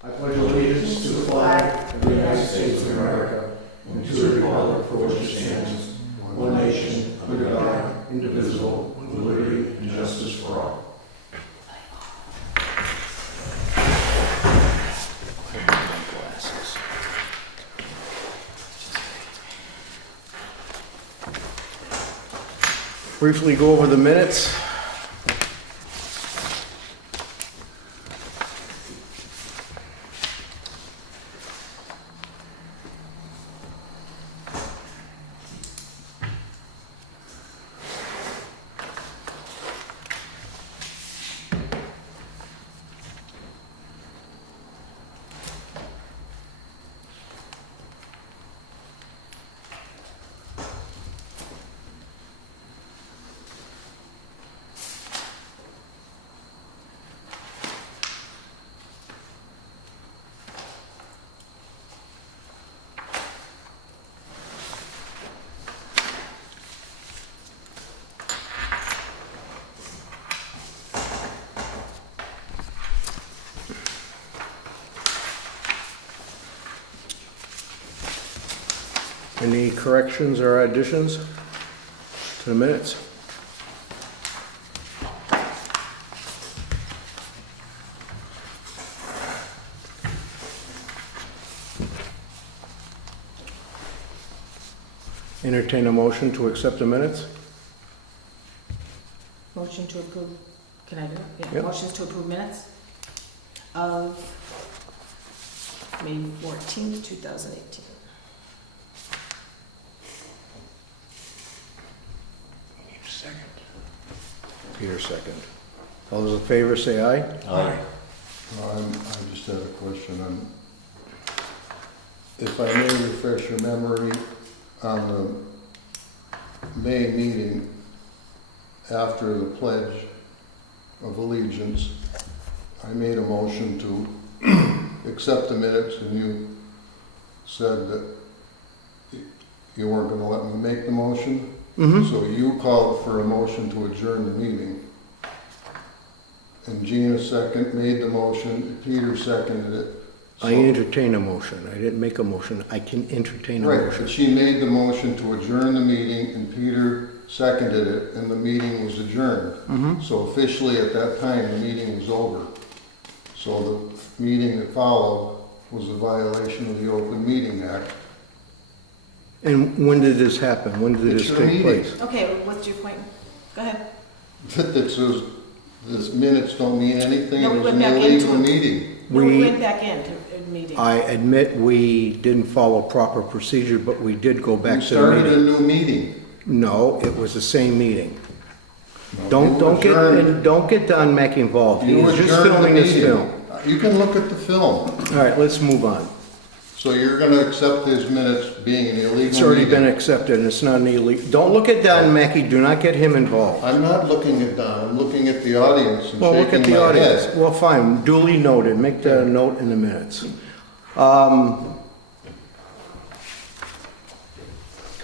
I pledge allegiance to the flag of the United States of America and to the republic for which it stands, one nation, under God, indivisible, with liberty and justice for all. Briefly go over the minutes. Any corrections or additions to the minutes? Entertain a motion to accept the minutes? Motion to approve, can I do it? Yeah. Yep. Motions to approve minutes of May 14th, 2018. Second. Peter, second. All those in favor say aye. Aye. I just had a question. If I may refresh your memory, on the May meeting, after the Pledge of Allegiance, I made a motion to accept the minutes, and you said that you weren't going to let me make the motion. Mm-hmm. So you called for a motion to adjourn the meeting. And Gina made the motion, Peter seconded it. I entertain a motion. I didn't make a motion. I can entertain a Right, motion. but she made the motion to adjourn the meeting and Peter seconded it and the meeting was adjourned. Mm-hmm. So officially at that time, the meeting was over. So the meeting that followed was a violation of the Open Meeting Act. And when did this happen? When did It's this your take meeting. place? Okay, what's your point? Go ahead. That says, this minutes don't mean anything, No, it we was went an back illegal into it. meeting. No, we We- went back into a meeting. I admit we didn't follow proper procedure, but we did go back You to the started a meeting. new meeting. No, it was the same meeting. No, Don't you adjourned- get Don Mackey involved. You He's just adjourned the filming his meeting. film. You can look at the film. All right, let's move on. So you're gonna accept his minutes being an illegal meeting? It's already been accepted and it's not an illegal. Don't look at Don Mackey. Do not get him involved. I'm not looking at Don, I'm looking at the audience and Well, look at shaking the my audience. head. Well, fine, duly noted. Make the note in the minutes. Come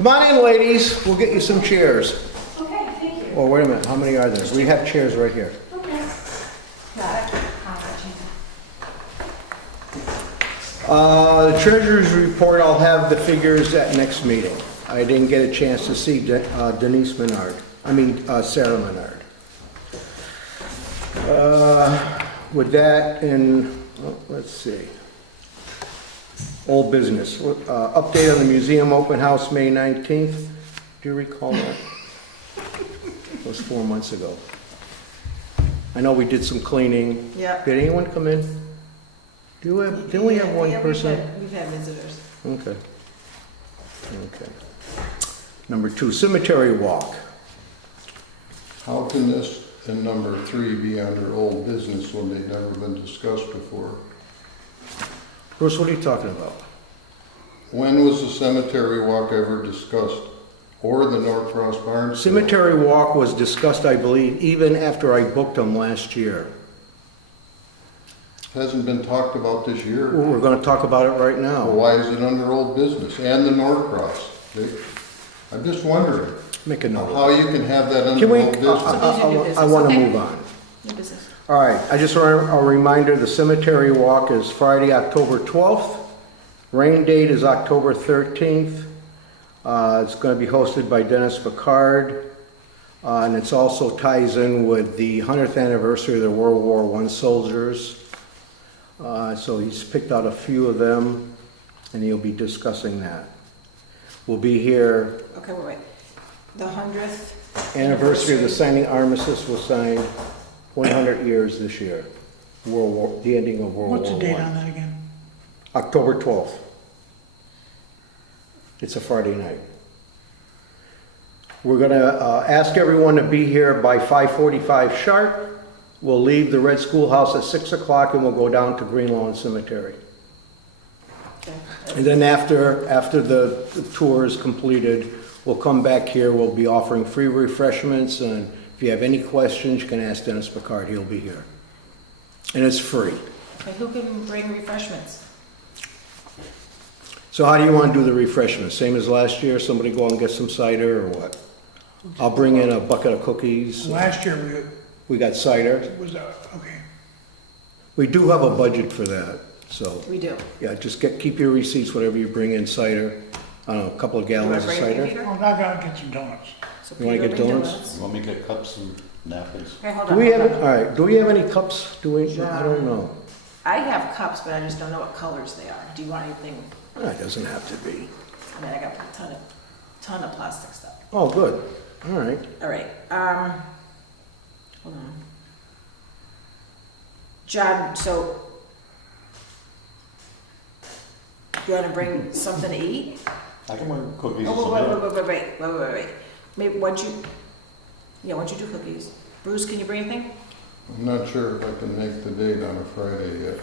on in, ladies. We'll get you some chairs. Okay, thank you. Oh, wait a minute. How many are there? We have chairs right here. Okay. Got it. The treasurer's report, I'll have the figures at next meeting. I didn't get a chance to see Denise Menard. Sarah Menard. With that, let's see. Old business. Update on the museum open house, May 19th. Do you recall that? It was 4 months ago. I know we did some cleaning. Yeah. Did anyone come in? Didn't we have one Yeah, person? We've had visitors. Okay. Okay. Number 2, cemetery walk. How can this and number 3 be under old business when they've never been discussed before? Bruce, what are you talking about? When was the cemetery walk ever discussed? Or the Norcross Barn? sale? Cemetery walk was discussed, I believe, even after I booked them last year. Hasn't been talked about this year. We're going to talk about it right Well, now. why is it under old business? And the Norcross? I'm just wondering Make a note. how you can have that under Can we, old business. I want to Okay. move on. New business. All right, I just want a reminder, the cemetery walk is Friday, October 12th. Rain date is October 13th. It's going to be hosted by Dennis Picard. And it also ties in with the 100th anniversary of the World War I soldiers. So he's picked out a few of them, and he'll be discussing that. We'll be here, Okay, wait. The 100th anniversary of the signing armistice was signed 100 years this year. The ending of World War I. What's the date on that again? October 12th. It's a Friday night. We're going to ask everyone to be here by 5:45 sharp. We'll leave the Red Schoolhouse at 6 o'clock and we'll go down to Green Lawn Cemetery. Okay. And then after the tour is completed, we'll come back here. We'll be offering free refreshments, and if you have any questions, you can ask Dennis Picard. He'll be here. And it's free. Okay, who can bring refreshments? So how do you want to do the refreshments? Same as last year? Somebody go out and get some cider or what? I'll bring in a bucket of cookies. Last year We got cider. was, okay. We do have a budget for that, so, We do. yeah, just keep your receipts, whatever you bring in, cider. I don't know, a couple of You wanna gallons of bring anything, cider. Peter? Well, I gotta get some donuts. So You wanna Peter, get bring donuts? You want me to get cups and napkins? Okay, hold Do on. we have, hold all on. right, do we have any cups? Do we, I don't know. I have cups, but I just don't know what colors they are. Do you want anything? It doesn't have to be. I mean, I got a ton of plastic stuff. Oh, good, all right. All right, hold on. John, so you want to bring something to eat? I can bring cookies and Oh, some wait, milk. wait. Maybe once you do cookies. Bruce, can you bring anything? I'm not sure if I can make the date on a Friday yet.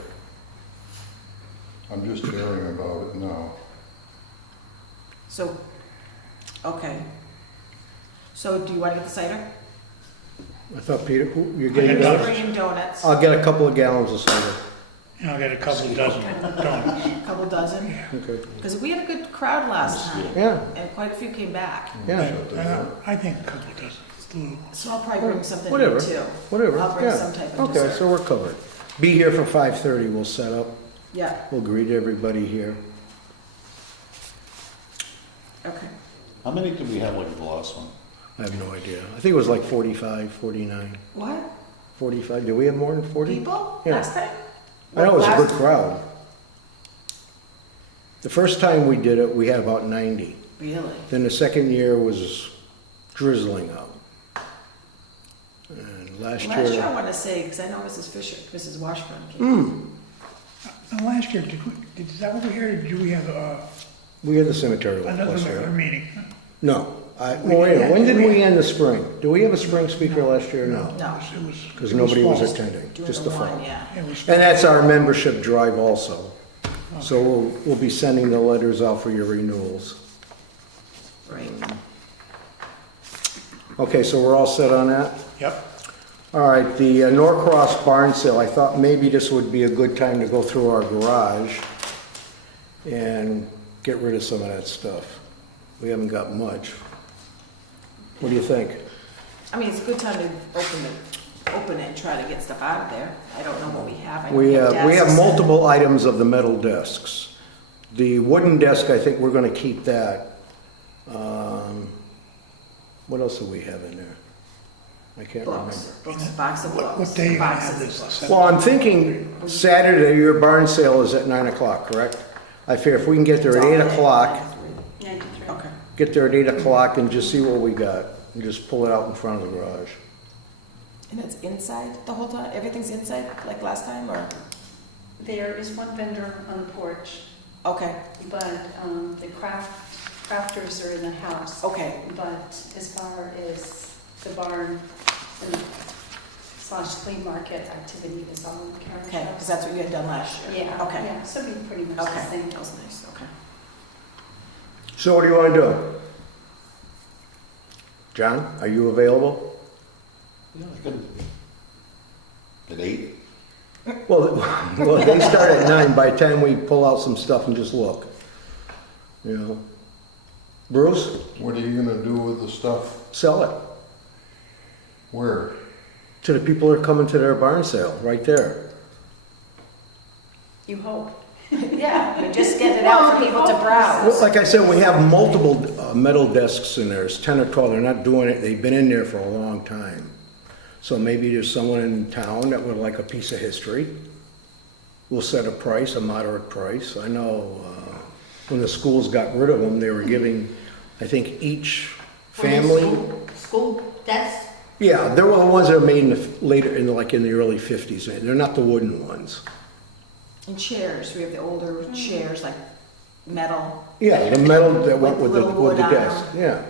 I'm just hearing about it now. So, okay. So do you want to get the cider? I thought, Peter, you're I getting got I'll donuts? bring in donuts. I'll get a couple of gallons of cider. And I'll get a couple dozen donuts. A couple dozen. Yeah. Okay. Because we had a good crowd last time. Yeah, And quite a few came back. yeah, I think a couple dozen. It's a little- So I'll probably bring something Whatever. in too. whatever, I'll bring yeah. some type of Okay, dessert. so we're covered. Be here for 5:30, we'll set up. Yeah, We'll greet everybody here. okay. How many did we have like the last one? I have no idea. I think it was like 45, 49, What? 45. Did we have more than 40? People Yeah. last time? I know it was a Last- good crowd. The first time we did it, we had about 90. Really? Then the second year was drizzling out. And last Last year I year, want to say, because I know Mrs. Washburn came. Now, last year, is that over here, or did we have we had the cemetery one another plus regular one. meeting? No. Wait, when did we end the spring? Do we have a spring speaker last year? No. No. It was. Because it nobody was fall. attending, Doing just the the one, fall. yeah. It was. And that's our membership drive also. So we'll be sending the letters out for your renewals. Right. Okay, so we're all set on that? Yep. All right, the Norcross barn sale, I thought maybe this would be a good time to go through our garage and get rid of some of that stuff. We haven't got much. What do you think? I mean, it's a good time to open it and try to get stuff out of there. I don't know what we have. I know We have desks. multiple items of the metal desks. The wooden desk, I think we're gonna keep that. What else do we have in there? I can't remember. Books, box of books. What day are you gonna boxes have of this? books. The Well, I'm thinking Saturday, your barn sale is at 9 o'clock, correct? I figure if we can get there at 8 o'clock, 93. Okay. get there at 8 o'clock and just see what we got, and just pull it out in front of the garage. And it's inside the whole time? Everything's inside like last time or? There is one vendor on the porch, Okay, but the crafters are in the house. okay. But as far as the barn and / flea market activity is all in the carriage Okay, house. because that's what you had done last year. Yeah, Okay. yeah, so it'd be pretty much the Okay, same. that was nice, okay. So what do you want to do? John, are you available? Yeah, I can. At 8? Well, they start at 9 by the time we pull out some stuff and just look. You know? Bruce, What are you gonna do with the stuff? sell it. Where? To the people that are coming to their barn sale, right there. You hope. Yeah, you just get it out for people to browse. Well, like I said, we have multiple metal desks in there. There's 10 or 12. They're not doing it. They've been in there for a long time. So maybe there's someone in town that would like a piece of history. We'll set a price, a moderate price. I know when the schools got rid of them, they were giving, I think, each family. School, that's, Yeah, they were the ones that were made in the later, in like in the early 50s. They're not the wooden ones. And chairs, we have the older chairs, like metal. Yeah, the metal that went with the, Little with the wood on desk, them. yeah.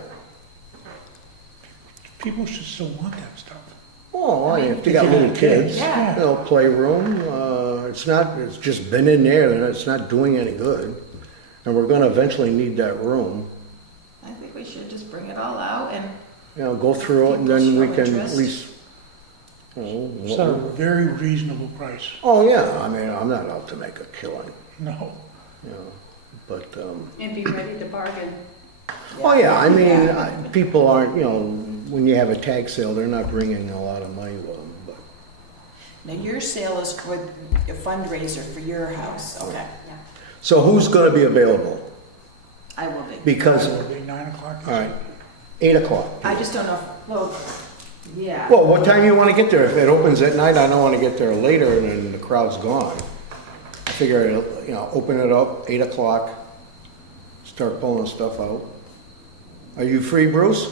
People should still want that stuff. Oh, I mean, if you got little kids, you Yeah. know, playroom, it's just been in there, and it's not doing any good. And we're gonna eventually need that room, I think we should just bring it all out and, you know, go through it, and People then we show can at interest. least, you know, It's at a very reasonable price. oh, yeah, I mean, I'm not out to make a killing, No. you know, but, And be ready to bargain. oh, yeah, I mean, Yeah. people aren't, you know, when you have a tag sale, they're not bringing a lot of money with them, but. now your sale is for a fundraiser for your house, okay? Yeah. So who's gonna be available? I will be. Because, It'll be 9 o'clock. all right, 8 o'clock. I just don't know, well, yeah. Well, what time you wanna get there? If it opens at night, I don't wanna get there later and then the crowd's gone. I figure, you know, open it up, 8 o'clock, start pulling stuff out. Are you free, Bruce?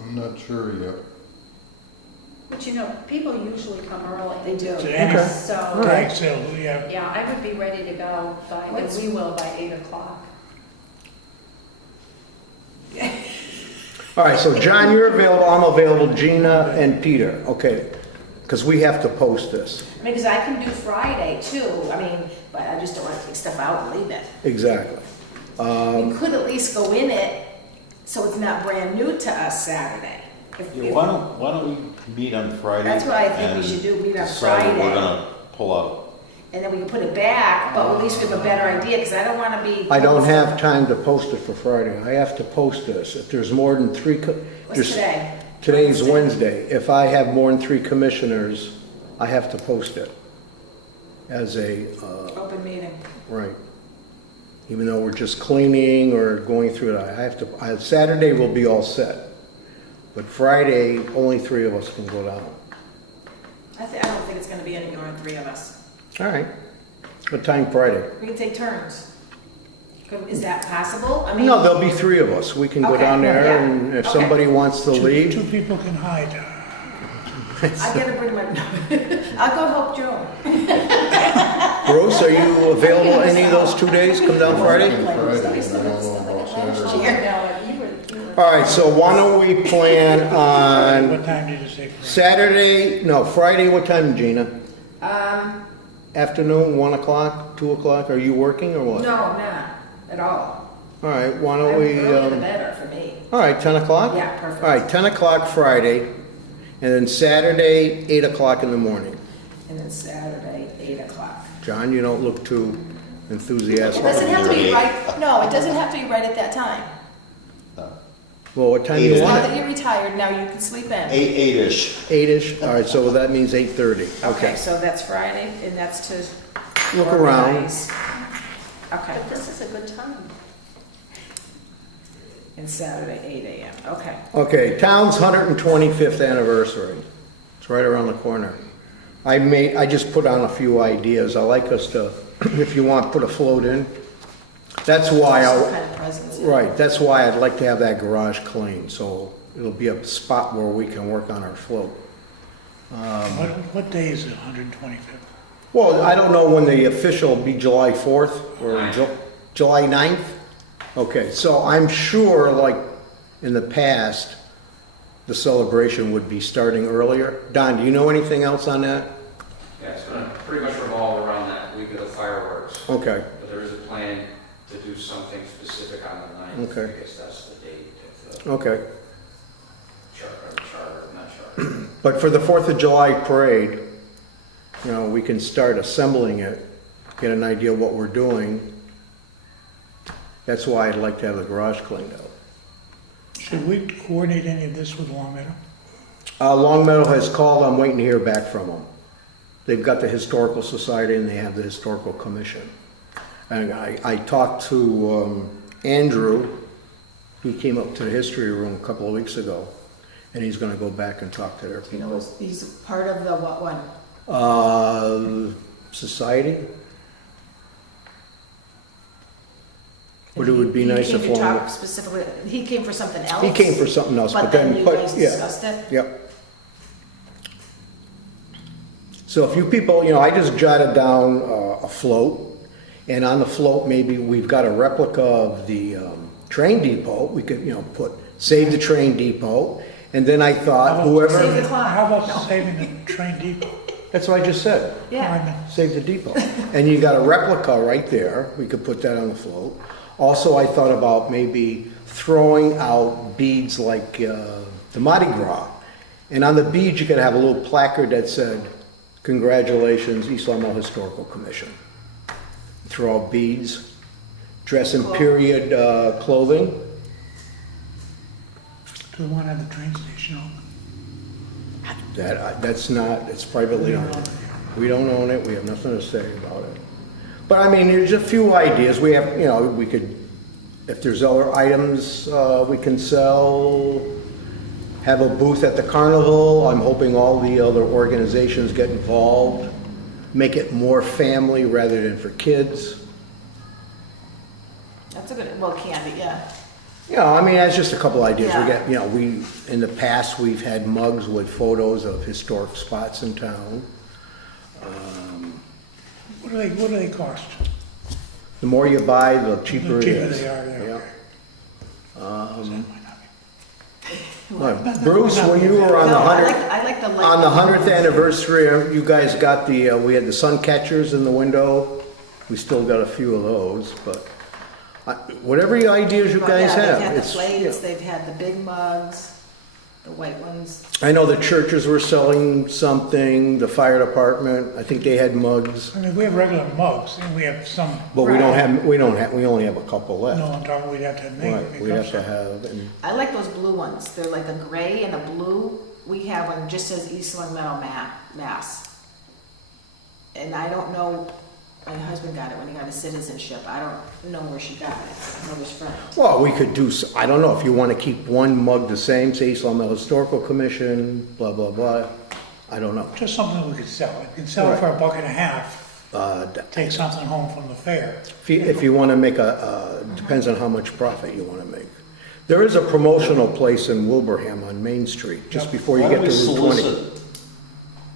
I'm not sure yet. But you know, people usually come early. They do. To any Okay. So, tag sale, yeah. yeah, I would be ready to go by, and What's- we will by 8 o'clock. All right, so John, you're available, I'm available, Gina and Peter, okay. Because we have to post this. I mean, because I can do Friday too, I mean, but I just don't want to take stuff out and leave it. Exactly. We could at least go in it, so it's not brand new to us Saturday. Yeah, why don't we meet on Friday? That's what I think we and should do, meet on decide what Friday. we're gonna pull out. And then we can put it back, but at least we have a better idea, because I don't want to be. I don't have time to post it for Friday. I have to post this. If there's more than 3, What's today? Today's Wednesday. If I have more than 3 commissioners, I have to post it as a, Open meeting. right. Even though we're just cleaning or going through it, I have to, Saturday will be all set. But Friday, only 3 of us can go down. I don't think it's going to be any more than 3 of us. All right. What time Friday? We can take turns. Is that possible? I mean. No, there'll be 3 of us. We can go Okay, down there, yeah. and if Okay. somebody wants to Two leave, people can hide. I gotta bring my, I'll go help Joan. Bruce, are you available any of those 2 days? Come down Friday? Friday, I don't know about Saturday. No, you were. All right, so why don't we plan on What time did you say? Friday? Saturday, no, Friday, what time, Gina? Um, Afternoon, 1 o'clock, 2 o'clock? Are you working or no, what? not at all. All right, why don't we, Earlier the better for me. all right, 10 o'clock? Yeah, perfect. All right, 10 o'clock Friday, and then Saturday, 8 o'clock in the morning. And then Saturday, 8 o'clock. John, you don't look too It enthusiastic. doesn't have to be right, no, it doesn't have to be right at that time. Well, what time you Eight. Now want that it? you're retired, now you can sleep in. 8-ish. 8-ish? All right, so that means 8:30. Okay, Okay. so that's Friday, and that's to. Look around. organize. Okay, But this is a good time. and Saturday, 8 AM, okay. Okay, town's 125th anniversary. It's right around the corner. I just put on a few ideas. I like us to, if you want, put a float in. That's why Some kind of presents. right, that's why I'd like to have that garage clean, so it'll be a spot where we can work on our float. What day is it, 125th? Well, I don't know when the official will be, July 4th or July 9th? Okay, so I'm sure, like in the past, the celebration would be starting earlier. Don, do you know anything else on that? Yeah, it's gonna pretty much revolve around that week of the fireworks. Okay, But there is a plan to do something specific on the 9th. Okay. I guess that's the date of the okay. charter, not charter. But for the 4th of July parade, you know, we can start assembling it, get an idea of what we're doing. That's why I'd like to have the garage cleaned out. Should we coordinate any of this with Long Meadow? Long Meadow has called, I'm waiting to hear back from them. They've got the Historical Society and they have the Historical Commission. And I talked to Andrew, he came up to the history room a couple of weeks ago, and he's gonna go back and talk to their You know, people. he's part of the what one? Society? But it would be nice if He came to one, talk specifically, he came for something else? he came for something else, But then you guys yeah, discussed it? yep. So a few people, you know, I just jotted down a float, and on the float, maybe we've got a replica of the train depot. We could, you know, put, save the train depot, and then I thought Save the whoever, clock. How about No. saving the train depot? that's what I just said, Yeah. save the depot. And you got a replica right there, we could put that on the float. Also, I thought about maybe throwing out beads like the Mardi Gras. And on the beads, you could have a little placard that said, "Congratulations, East Long Meadow Historical Commission." Throw out beads, dress in Cool. period clothing. Do we want to have the train station open? That's not, it's privately We don't owned. own it. We don't own it, we have nothing to say about it. But I mean, there's a few ideas, we have, you know, we could, if there's other items we can sell, have a booth at the carnival. I'm hoping all the other organizations get involved, make it more family rather than for kids. That's a good, well, candy, yeah. You know, I mean, that's just a couple ideas. We Yeah. got, you know, in the past, we've had mugs with photos of historic spots in town. What do they cost? The more you buy, the cheaper The it cheaper is. they are, yeah, Yeah. okay. So that might not be- Well, Bruce, when you were on the No, I 100th, like the light. on the 100th anniversary, you guys got the, we had the sun catchers in the window. We still got a few of those, but whatever ideas you Well, guys yeah, have. They've had the it's, plates, they've had the big mugs, the white ones. I know the churches were selling something, the fire department, I think they had mugs, I mean, we have regular mugs, and we have some, but we Right. don't have, we only have a couple left. no, I'm talking, we'd have to make Right, we up have to some. have, and I like those blue ones. They're like a gray and a blue. We have one just says East Long Meadow, Mass. And I don't know, my husband got it when he got his citizenship. I don't know where she got it. I know his friend. well, we could do, I don't know, if you want to keep one mug the same, say East Long Meadow Historical Commission, blah, blah, blah. I don't know. Just something we could sell. We can sell it for $1.50, take something home from the fair. If you want to make depends on how much profit you want to make. There is a promotional place in Wilbraham on Main Street, just Yep. before you Why get don't to we Route 20. solicit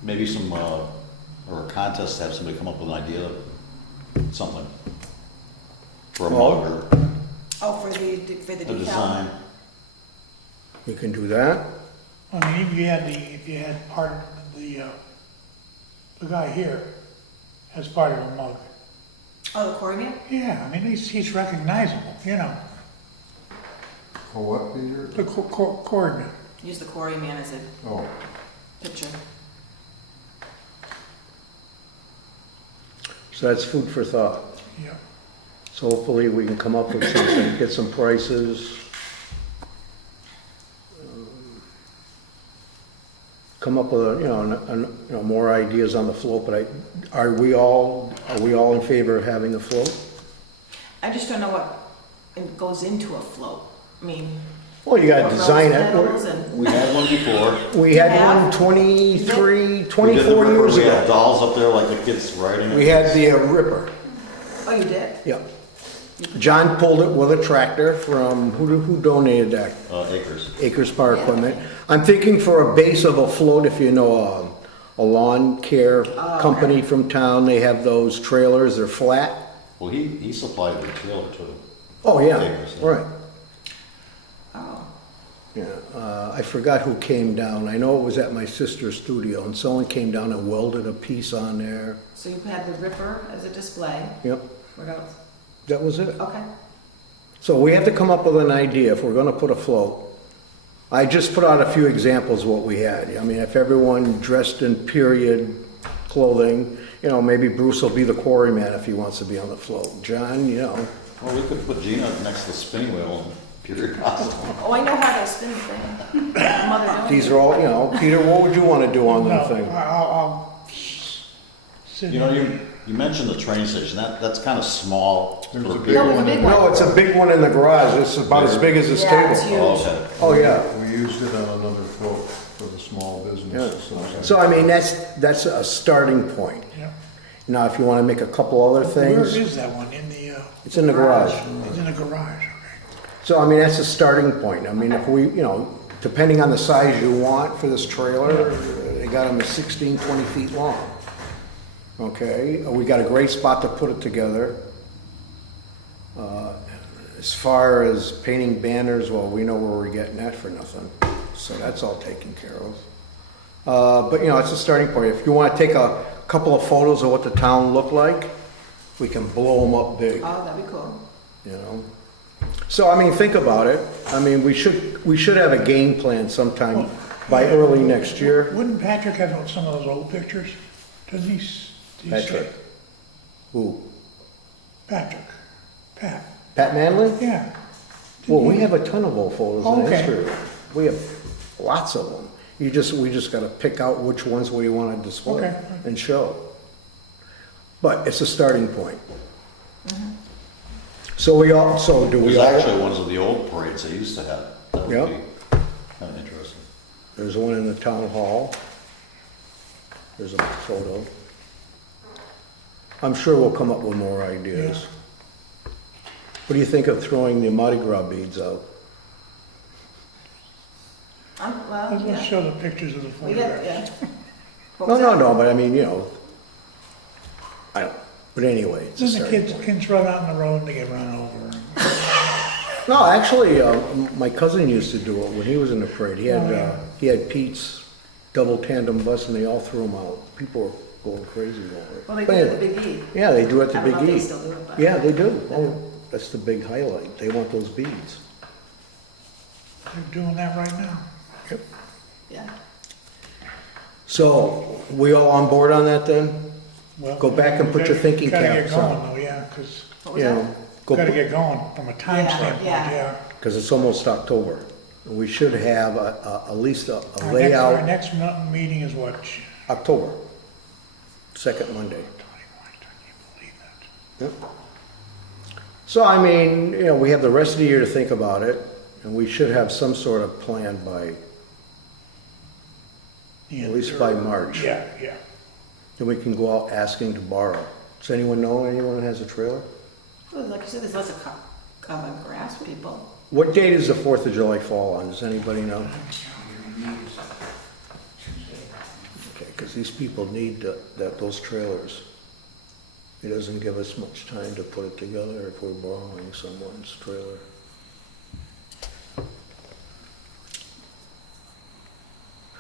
maybe some, or a contest, to have somebody come up with an idea, something, for a Well, mug or Oh, for the a decal. design. You can do that. I mean, if you had part of the guy here as part of a mug. Oh, the Corey man? Yeah, I mean, he's recognizable, you know, For what, Peter? the coordinate. Use the Corey man as a Oh, picture. So that's food for thought. Yeah. So hopefully we can come up with something, get some prices. Come up with more ideas on the float, but are we all in favor of having a float? I just don't know what goes into a float. I mean. Well, you gotta what design rose it. petals and- We had one before. We had Yeah. one 23, We did the 24 Ripper. years We had ago. dolls up there like the kids riding it. We had the Ripper, Oh, you did? yeah. John pulled it with a tractor from, who donated that? Acres. Acres Power Yeah. Equipment. I'm thinking for a base of a float, if you know a lawn care Oh, company okay. from town, they have those trailers, they're flat. Well, he supplied the trailer too. Oh, yeah, Acres, yeah. right. Oh. Yeah, I forgot who came down. I know it was at my sister's studio, and someone came down and welded a piece on there. So you had the Ripper as a display. Yep, What else? that was it. Okay. So we have to come up with an idea if we're gonna put a float. I just put out a few examples of what we had. I mean, if everyone dressed in period clothing, maybe Bruce will be the quarryman if he wants to be on the float. John, Well, we could put Gina next to the spinning wheel Period cost. Oh, I know how to spin the thing. My mother doing These it. are all, you know, Peter, what would you want to do on No, that thing? I'll sit. You know, you mentioned the train station, that's kind of small for a There's a big big No, it's a one. big one. No, it's a big one in the garage. It's about as big as this Yeah, it's table. huge. Oh, okay. Oh, yeah. We used it on another quote for the small business association. So, I mean, that's a starting point. Yeah. Now, if you want to make a couple other Where things, is that one? it's in the garage. It's in the garage, okay. So, I mean, that's a starting point. I mean, if we, you know, depending on the size you want for this trailer, they got them at 16, 20 feet long. Okay, we got a great spot to put it together. As far as painting banners, well, we know where we're getting that for nothing. So that's all taken care of. But, you know, it's a starting point. If you want to take a couple of photos of what the town looked like, we can blow them up big. Oh, that'd be cool. You know, so I mean, think about it. I mean, we should have a game plan sometime by early next year. Wouldn't Patrick have some of those old pictures? Doesn't he? Did he say- Patrick. Who? Patrick. Pat. Pat Manley? Yeah. Well, we have a ton of old photos in Okay. history. We have lots of them. We just got to pick out which ones we want to display Okay. and show. But it's a starting point. So do we There's all? actually ones of the old parades they used to have. That would Yeah. be kind of interesting. There's one in the town hall. There's a photo. I'm sure we'll come up with more ideas. What do you think of throwing the Mardi Gras beads out? Well, Let's yeah. show the pictures of the We got, photographs. yeah. What No, was no, that? no, but I mean, you know, I don't, but anyway, it's a Then the starting kids, point. kids run out in the road and they get run over. No, actually, my cousin used to do it when he was in the parade. He had Pete's double tandem bus and they all threw them out. People were going crazy over it. Well, they But did at the anyway, Big E. yeah, they do it at the I don't know Big if E. they still do it, but. Yeah, they do. Oh, that's the big highlight. They want those beads. They're doing that right now. Yeah. So, we all on board on that then? Well, Go back and put your thinking Gotta caps get going on. though, yeah, because, What was You that? know, go gotta put- get going from a time Yeah, standpoint, yeah. yeah. because it's almost October. We should have at least a Our layout, next meeting is what? October, second Monday. 21, I can't believe that. Yep. So, I mean, you know, we have the rest of the year to think about it, and we should have some sort of plan by, Yeah, at least by March. Yeah, yeah. Then we can go out asking to borrow. Does anyone know anyone that has a trailer? Well, like you said, there's lots of common grass people. What date does the 4th of July fall on? Does anybody know? Okay, because these people need those trailers. It doesn't give us much time to put it together if we're borrowing someone's trailer.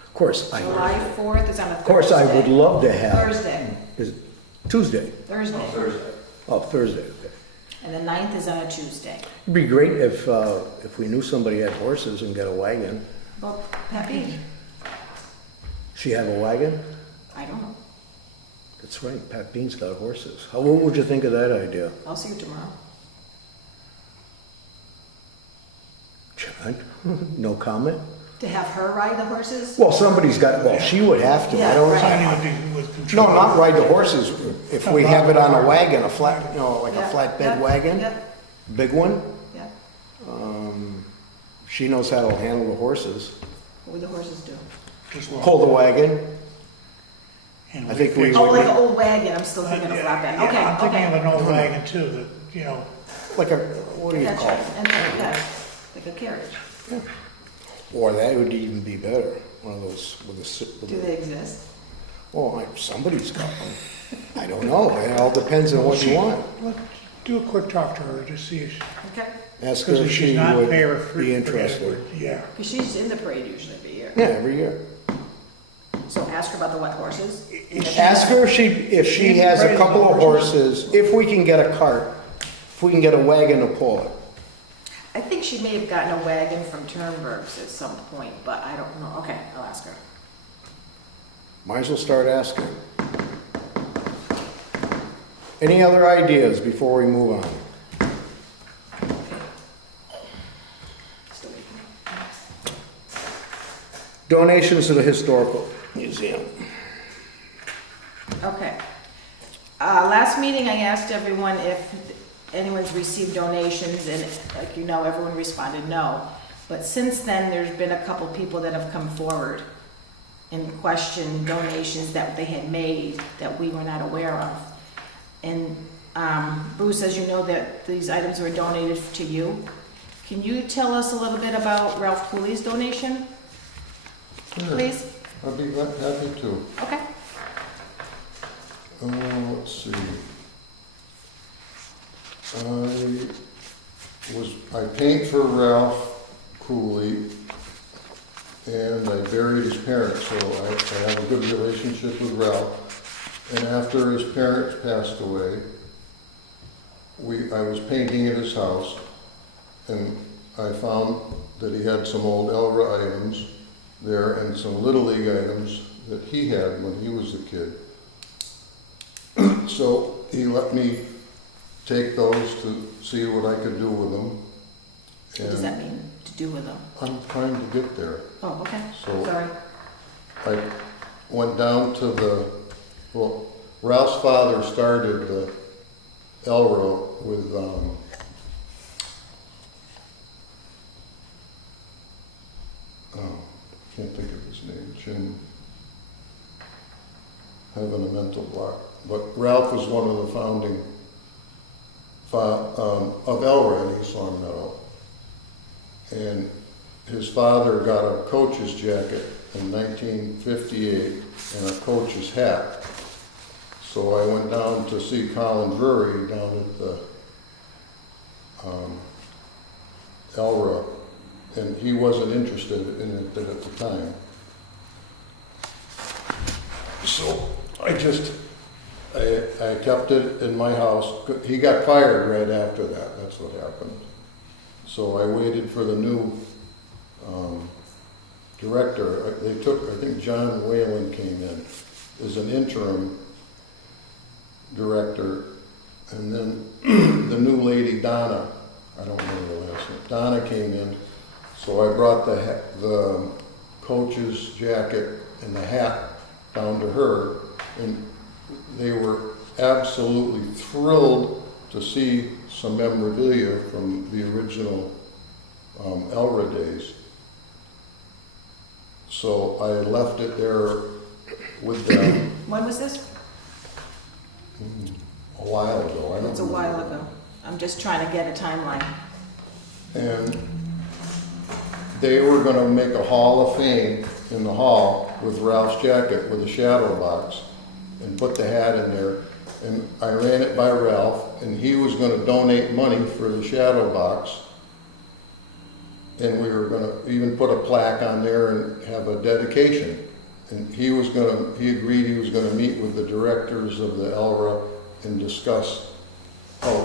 Of course, July 4th is on a Thursday. of course, I would love to have. Thursday, Is it Tuesday? Thursday. Oh, Thursday, okay. And the 9th is on a Tuesday. It'd be great if we knew somebody had horses and got a wagon. Well, Peppy, She have a wagon? I don't know. That's right, Pat Bean's got horses. What would you think of that idea? I'll see you tomorrow. John? No comment? To have her ride the horses? Well, somebody's got, well, she would have to, I Yeah, don't. right. Signing with control. No, not ride the horses. If we have it on a wagon, a flat, you know, like a Yeah, flatbed yeah, wagon, Yep, big one, yeah. she knows how to handle the horses. What would the horses do? Just walk. Pull the wagon. And I think we fix Oh, would like it. an old wagon, I'm still thinking of Yeah, flatbed. yeah, Okay, I'm thinking of okay. an old wagon too, that, you know, Like a, what do you That's call right, it? and then, yeah, like a carriage. Or that would even be better, one of those with a, Do they exist? well, somebody's got one. I don't know, it all depends on what you want. let's do a quick talk to her, just see if, Okay, Ask her because if if she she's not would there, be interested. yeah. because she's in the parade usually every year. Yeah, every year. So ask her about the wet horses. Ask her if she has a couple of horses, if we can get a cart, if we can get a wagon to pull it. I think she may have gotten a wagon from Turnberg's at some point, but I don't know. Okay, I'll ask her. Might as well start asking. Any other ideas before we move on? Donations to the Historical Museum. Okay. Last meeting, I asked everyone if anyone's received donations, and like you know, everyone responded no. But since then, there's been a couple people that have come forward and questioned donations that they had made that we were not aware of. And Bruce, as you know, that these items were donated to you. Can you tell us a little bit about Ralph Cooley's donation, Sure, please? I'd be happy to. Okay. Let's see. I paint for Ralph Cooley, and I buried his parents, so I have a good relationship with Ralph. And after his parents passed away, I was painting at his house, and I found that he had some old Elra items there and some Little League items that he had when he was a kid. So he let me take those to see what I could do with them. What does that mean, to do with them? I'm trying to get there. Oh, okay. So- Sorry. I went down to Ralph's father started the Elro with, can't think of his name, Jim, having a mental block. But Ralph was one of the founding of Elra in East Long Meadow. And his father got a coach's jacket in 1958 and a coach's hat. So I went down to see Colin Drury down at the Elra, and he wasn't interested in it at the time. So I kept it in my house. He got fired right after that, that's what happened. So I waited for the new director. I think John Whalen came in as an interim director, and then the new lady, Donna, I don't remember the last name, Donna came in. So I brought the coach's jacket and the hat down to her, and they were absolutely thrilled to see some memorabilia from the original Elra days. So I left it there with them When was this? a while ago. I don't It's a while remember. ago. I'm just trying to get a timeline. And they were gonna make a Hall of Fame in the hall with Ralph's jacket with a shadow box and put the hat in there. And I ran it by Ralph, and he was gonna donate money for the shadow box. And we were gonna even put a plaque on there and have a dedication. And he agreed he was gonna meet with the directors of the Elra and discuss,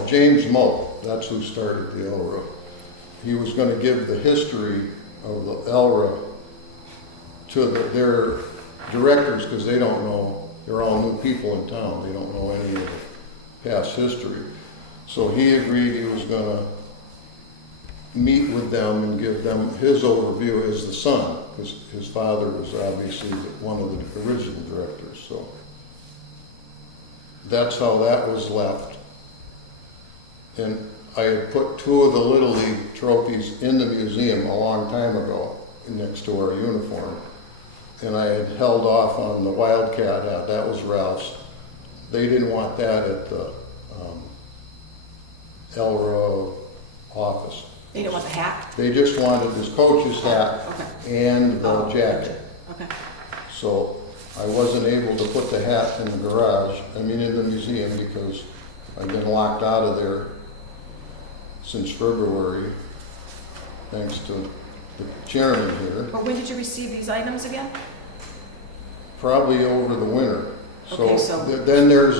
James Moe, that's who started the Elra. He was gonna give the history of the Elra to their directors, because they don't know, they're all new people in town, they don't know any of the past history. So he agreed he was gonna meet with them and give them his overview as the son, because his father was obviously one of the original directors, so. That's how that was left. And I had put 2 of the Little League trophies in the museum a long time ago, next to our uniform. And I had held off on the Wildcat hat, that was Ralph's. They didn't want that at the Elra office. You don't want the hat? They just wanted his coach's hat Okay. and the jacket. Okay. So I wasn't able to put the hat in the garage, in the museum, because I've been locked out of there since February, thanks to the chairman here, But when did you receive these items again? probably over the winter. Okay, so- Then there was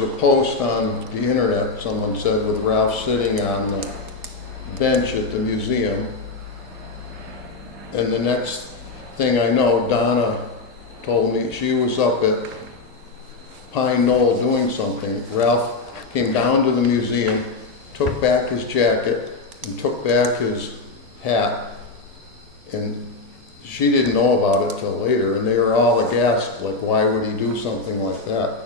a post on the internet, someone said, with Ralph sitting on the bench at the museum. And the next thing I know, Donna told me she was up at Pine Knoll doing something. Ralph came down to the museum, took back his jacket and took back his hat, and she didn't know about it till later, and they were all aghast, like, why would he do something like that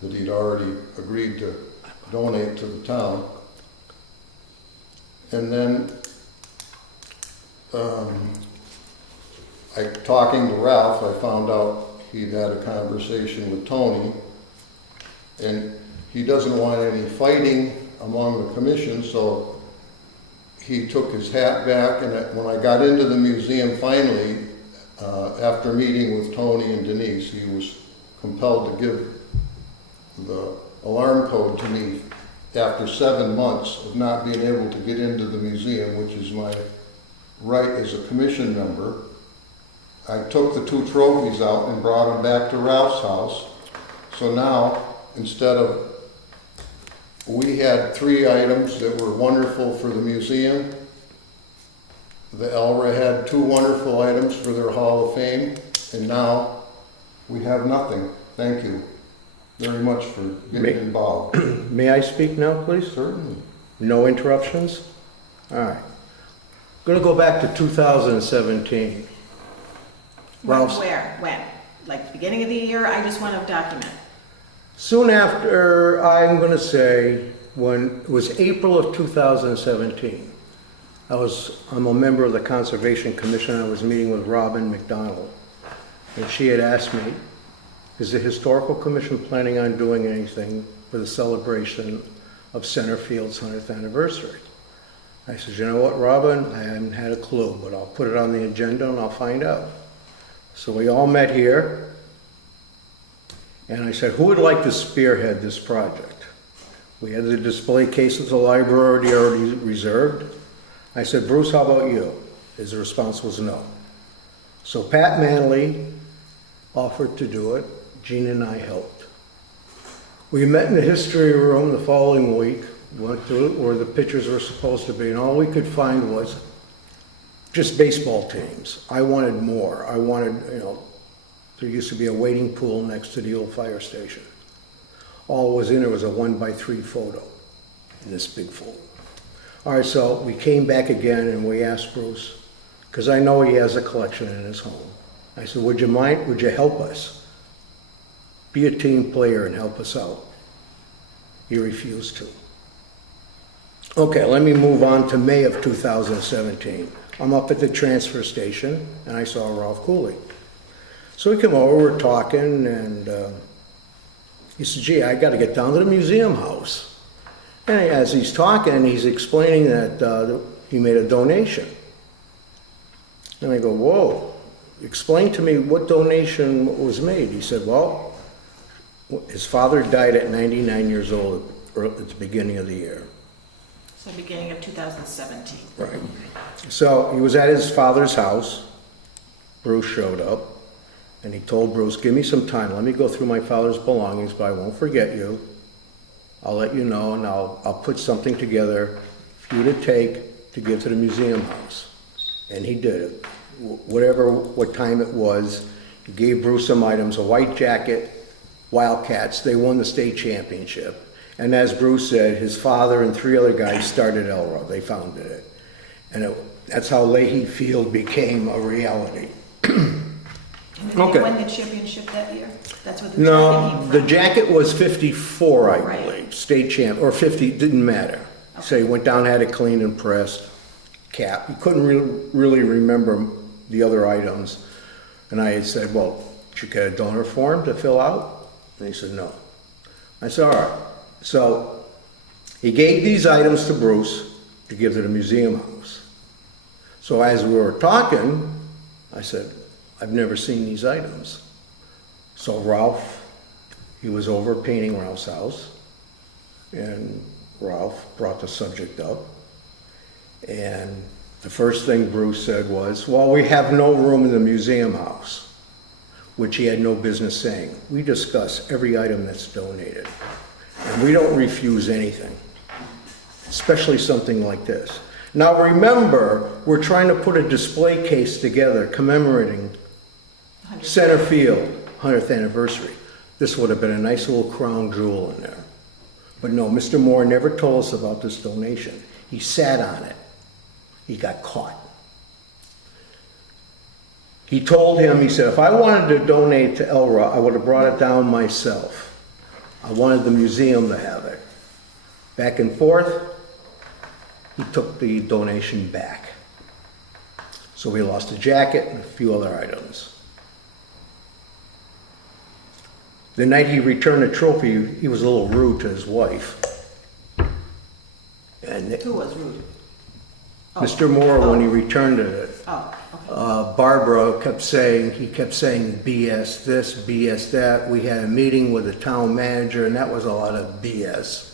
he'd already agreed to donate to the town. And then, talking to Ralph, I found out he'd had a conversation with Tony, and he doesn't want any fighting among the commission, so he took his hat back, and when I got into the museum finally, after meeting with Tony and Denise, he was compelled to give the alarm code to me after 7 months of not being able to get into the museum, which is my right as a commission member. I took the 2 trophies out and brought them back to Ralph's house. So now, instead of, we had 3 items that were wonderful for the museum. The Elra had 2 wonderful items for their Hall of Fame, and now we have nothing. Thank you very much for getting involved. May I speak now, please? Certainly. No interruptions? All right. Going to go back to 2017. Ralph's- Where? When? Like beginning of the year? I just want to document. Soon after, I'm going to say, when it was April of 2017, I'm a member of the Conservation Commission. I was meeting with Robin McDonald, and she had asked me, is the Historical Commission planning on doing anything for the celebration of Centerfield's 100th anniversary? I said, you know what, Robin, I haven't had a clue, but I'll put it on the agenda and I'll find out. So we all met here, and I said, who would like to spearhead this project? We had the display case at the library already reserved. I said, Bruce, how about you? His response was no. So Pat Manley offered to do it. Gene and I helped. We met in the history room the following week, went to where the pictures were supposed to be, and all we could find was just baseball teams. I wanted more. I wanted, there used to be a wading pool next to the old fire station. All was in there was a 1x3 photo in this big folder. All right, so we came back again and we asked Bruce, because I know he has a collection in his home. I said, would you help us? Be a team player and help us out. He refused to. Okay, let me move on to May of 2017. I'm up at the transfer station and I saw Ralph Cooley. So we come over, we're talking, and he said, gee, I got to get down to the museum house. And as he's talking, he's explaining that he made a donation. And I go, whoa, explain to me what donation was made. He said, well, his father died at 99 years old at the beginning of the year. So beginning of 2017. Right. So he was at his father's house. Bruce showed up, and he told Bruce, give me some time. Let me go through my father's belongings, but I won't forget you. I'll let you know, and I'll put something together for you to take to give to the museum house. And he did it. What time it was, he gave Bruce some items, a white jacket, Wildcats. They won the state championship. And as Bruce said, his father and 3 other guys started Elra. They founded it. And that's how Leahy Field became a reality. And did Okay. they win the championship that year? That's what the jacket came No, from? the jacket was 54, I Right. believe. State champ, or 50, didn't matter. So he went down, had it cleaned and pressed. Cap. He couldn't really remember the other items. And I had said, well, did you get a donor form to fill out? And he said, no. I said, all right. So he gave these items to Bruce to give to the museum house. So as we were talking, I said, I've never seen these items. So Ralph, he was over painting Ralph's house, and Ralph brought the subject up. And the first thing Bruce said was, well, we have no room in the museum house, which he had no business saying. We discuss every item that's donated, and we don't refuse anything, especially something like this. Now remember, we're trying to put a display case together commemorating Center Field 100th anniversary. This would have been a nice little crown jewel in there. But no, Mr. Moore never told us about this donation. He sat on it. He got caught. He told him, he said, if I wanted to donate to Elra, I would have brought it down myself. I wanted the museum to have it. Back and forth, he took the donation back. So we lost a jacket and a few other items. The night he returned the trophy, he was a little rude to his wife. And Who was rude? Oh. Mr. Moore, when he returned it, Oh, okay. Barbara kept saying, he kept saying BS this, BS that. We had a meeting with the town manager and that was a lot of BS.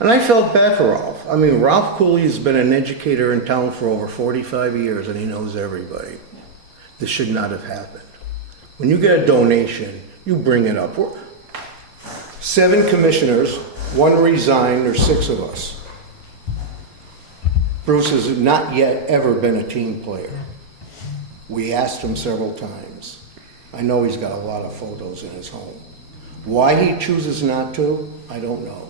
And I felt bad for Ralph. I mean, Ralph Cooley's been an educator in town for over 45 years and he knows everybody. This should not have happened. When you get a donation, you bring it up. 7 commissioners, 1 resigned, there's 6 of us. Bruce has not yet ever been a team player. We asked him several times. I know he's got a lot of photos in his home. Why he chooses not to, I don't know.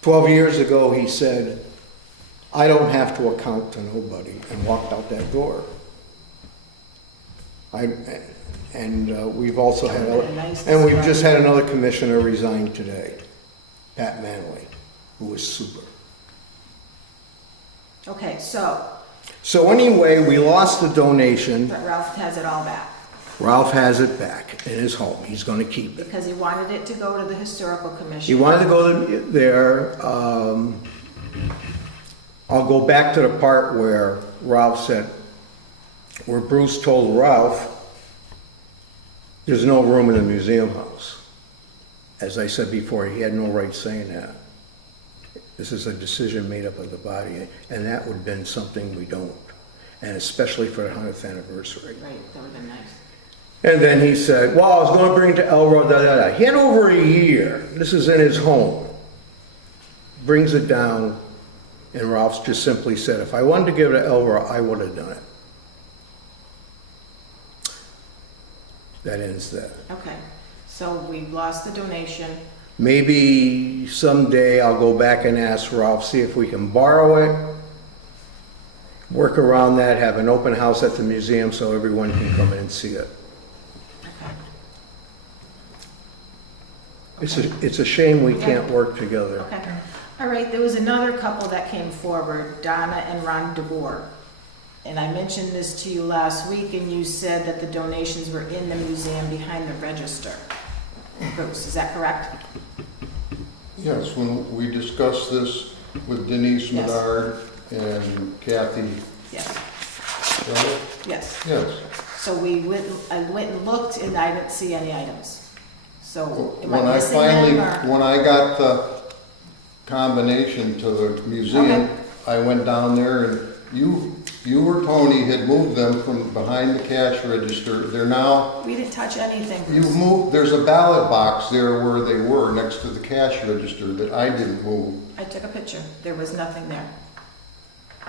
12 years ago, he said, I don't have to account to nobody, and walked out that door. We've also had, and we've just had another commissioner resign today, Pat Manley, who was super. Okay, so, So anyway, we lost the donation. but Ralph has it all back Ralph has it back in his home. He's going to keep it. because he wanted it to go to the historical commission. He wanted to go there. I'll go back to the part where Ralph said, where Bruce told Ralph, there's no room in the museum house. As I said before, he had no right saying that. This is a decision made up of the body, and that would have been something we don't, and especially for the 100th anniversary. Right, that would have been nice. And then he said, well, I was going to bring it to Elro, da, da, da. He had over a year. This is in his home. Brings it down, and Ralph just simply said, if I wanted to give it to Elro, I would have done it. That ends that. Okay, so we lost the donation. Maybe someday I'll go back and ask Ralph, see if we can borrow it, work around that, have an open house at the museum so everyone can come in and see it. Okay. It's a shame we can't work together. Okay. All right, there was another couple that came forward, Donna and Ron DeBoer. And I mentioned this to you last week, and you said that the donations were in the museum behind the register. Bruce, is that correct? Yes, when we discussed this with Denise Yes. Medard and Kathy, Yes, right? yes. Yes. So I went and looked, and I didn't see any items. So am When I I missing finally, them, or? when I got the combination to the museum, Okay. I went down there and you or Tony had moved them from behind the cash register. They're now, We didn't touch anything, you Bruce. moved, there's a ballot box there where they were, next to the cash register that I didn't move. I took a picture. There was nothing there.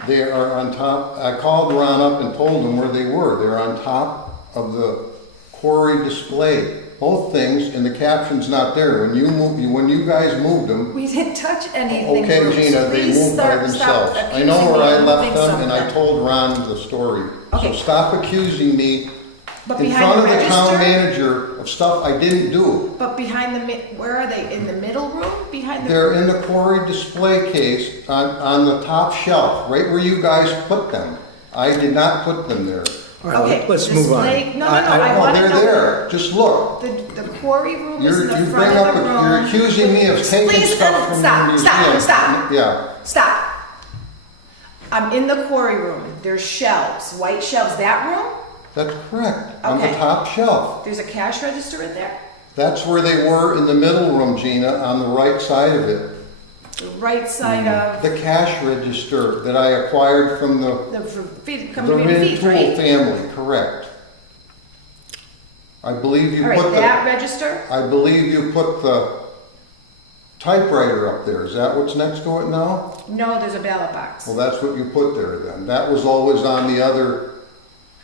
They are on top, I called Ron up and told him where they were. They're on top of the quarry display. Both things, and the caption's not there. When you guys moved them, We didn't touch anything, okay, Bruce. Gina, they Please moved by stop themselves. I accusing know me where I of left moving them, and I something. told Ron the story. So Okay. stop accusing me But in behind front the of the town register? manager of stuff I didn't do. But behind where are they? In the middle room? Behind the? They're in the quarry display case on the top shelf, right where you guys put them. I did not put them there. All right, Okay, let's move on. display- no, Oh, wanna they're know- there. Just look. The quarry room is in the You front bring of up, the room. you're accusing me of taking Please, stuff from stop, the museum. stop. Yeah, Stop. I'm in the quarry room. There's shelves, white shelves. That room? that's correct. On the Okay. top shelf. There's a cash register in there? That's where they were in the middle room, Gina, on the right side of it. The right side of The cash register that I acquired from the coming in feet, Rintoul right? family, correct. I believe you All right, put that register? I believe you put the typewriter up there. Is that what's next to it now? No, there's a ballot box. Well, that's what you put there then. That was always on the other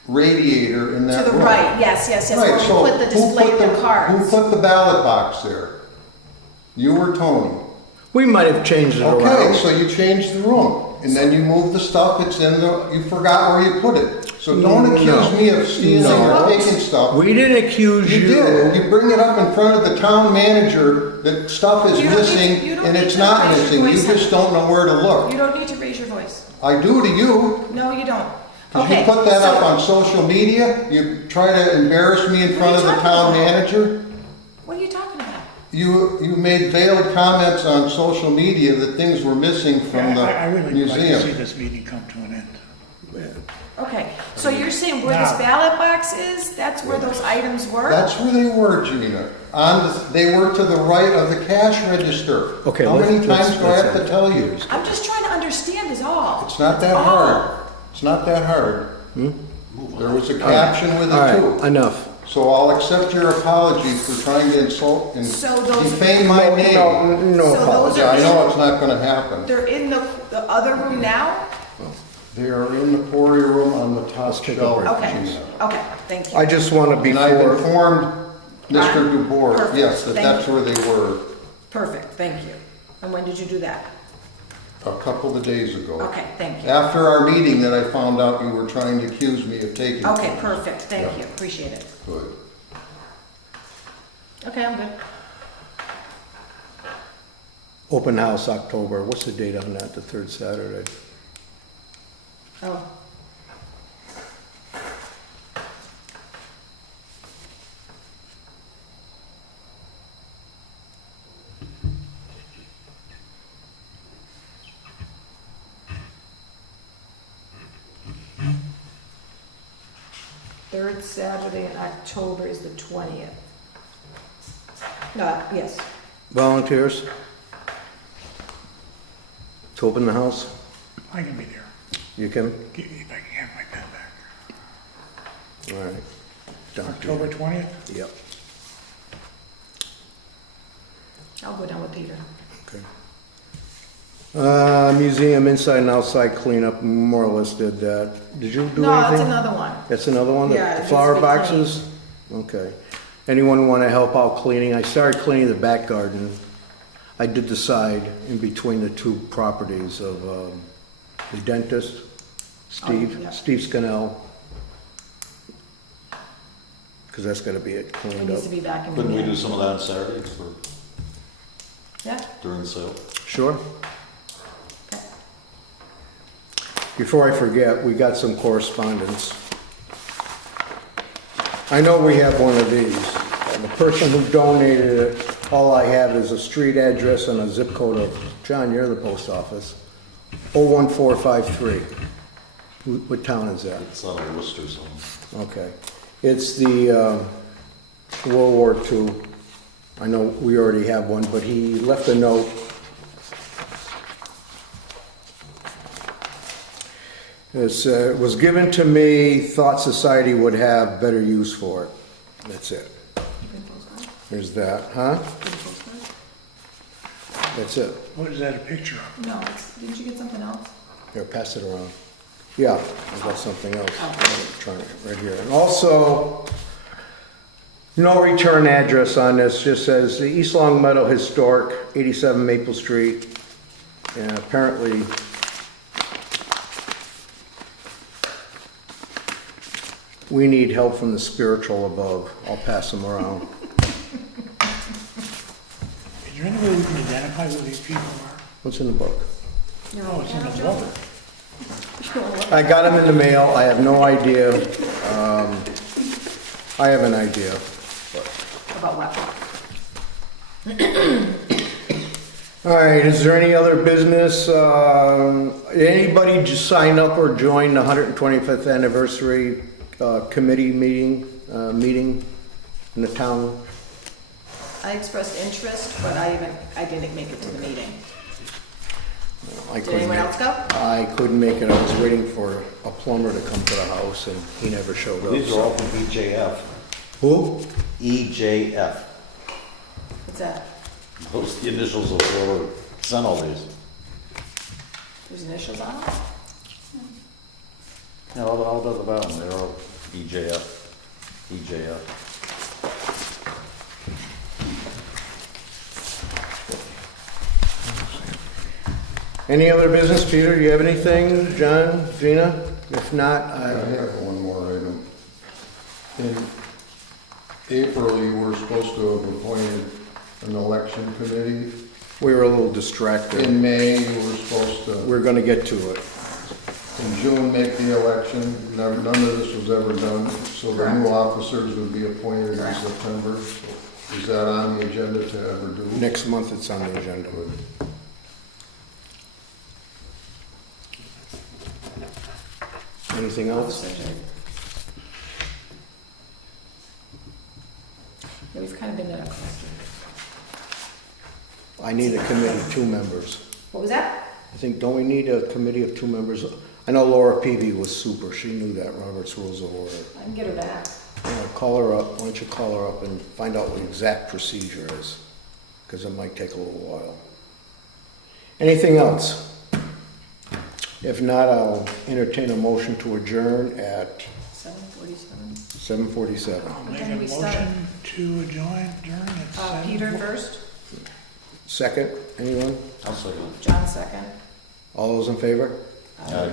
radiator in that To the room. right, yes, Right, where we so put the who display put of the cards. Who put the ballot box there? You or Tony? We might have changed it Okay, around. so you changed the room, and then you moved the stuff, it's in the, you forgot where you put it. So So don't accuse me of stealing No. or taking stuff. We didn't accuse You you. did. You bring it up in front of the town manager that stuff is You don't need to- missing you don't and need it's to not raise your missing. You voice. just don't know where to look. You don't need to raise your voice. I do to you. No, you don't. 'Cause Okay. you put that so- up on social media, you try to embarrass me in front of the town manager. What are you talking about? You made veiled comments on social media that things were missing from I the really would like to see museum. this meeting come to an end. Okay, so you're saying where this Now- ballot box is, that's where those items were? That's where they were, Gina. They were to the right of the cash register. Okay, How let's- many times let's- do I have let's- to tell you? I'm just trying to understand is all. It's not that All. hard. It's not that hard. There was a caption with All it right, too. enough. So I'll accept your apology for trying to insult and So those- defame my name. No So those apology. Yeah, I know it's not gonna happen. They're in the other room now? They are in the quarry room on the top Let's take a shelf, break. Okay, Gina. okay, thank you. I just want to, And I've before, informed Mr. Ron? DeBoer, Perfect. yes, that Thank that's you. where they were Perfect, thank you. And when did you do that? a couple of days ago. Okay, thank you. After our meeting that I found out you were trying to accuse me of taking. Okay, things. perfect, thank Yeah. you, appreciate it. Good. Okay, I'm good. open house October, what's the date on that, the third Saturday? Oh, third Saturday in October is the 20th. Yes, Volunteers? To open the house? I can be there. You can? If I can have my pen back. All right. Done. October 20th? Yep, I'll go down with Peter. okay. Museum inside and outside cleanup, more or less did that. Did you do No, anything? that's another one. That's another one? Yeah, it The needs flower to be boxes? Okay. Anyone want to help out cleaning? I started cleaning the back garden. I did the side in between the two properties of the dentist, Steve, Oh, yeah. Steve Scannell. Because that's got to be it It cleaned needs up. to be back in. Couldn't we the- do some of that on Saturdays for, Yeah, during the sale? Sure. okay. Before I forget, we got some correspondence. I know we have one of these. The person who donated it, all I have is a street address and a zip code of, John, you're the post office, 01453. What town is that? It's out of Worcester, so. Okay. It's the World War II. I know we already have one, but he left a note. It was given to me, thought society would have better use for it. That's it. There's that, huh? That's it. What is that a picture of? No, didn't you get something else? Here, pass it around. Yeah, I got something else. Oh. I'm trying it right here. And also, no return address on this, just says the East Long Meadow Historic, 87 Maple Street. And apparently, we need help from the spiritual above. I'll pass them around. Is there any way we can identify who these people are? What's in the book? Oh, it's in the book. I got them in the mail. I have no idea. I have an idea. About what? All right, is there any other business? Anybody just sign up or join the 125th anniversary committee meeting in the town? I expressed interest, but I didn't make it to the meeting. I Did anyone else go? I couldn't make it. I was waiting for a plumber to come to the house and he never showed up. These are all from EJF. Who? EJF. What's that? Those are the initials of whoever sent all these. There's initials on it? Yeah, all at the bottom, they're all EJF. EJF. Any other business, Peter? Do you have anything? John, Gina? If not, I have one In April, you were supposed to have appointed an election committee. We were a little distracted. In May, you were supposed to, We're gonna get to it. in June, make the election. None of this was ever done, so the new officers would be appointed in Correct. September. Is that on the agenda to ever do? Next month it's on the agenda. Anything else? Yeah, we've kind of been in a cluster. I need a committee of 2 members. What was that? I think, don't we need a committee of 2 members? I know Laura Peavy was super, she knew that, Robert's Rules of Order. I can get her back. Yeah, call her up, why don't you call her up and find out what the exact procedure is? Because it might take a little while. Anything else? If not, I'll entertain a motion to adjourn at 7:47. 7:47. I'll What make time a do we start? motion to adjourn at 7. Peter first, Second, anyone? I'll second it. John second. All those in favor? Aye.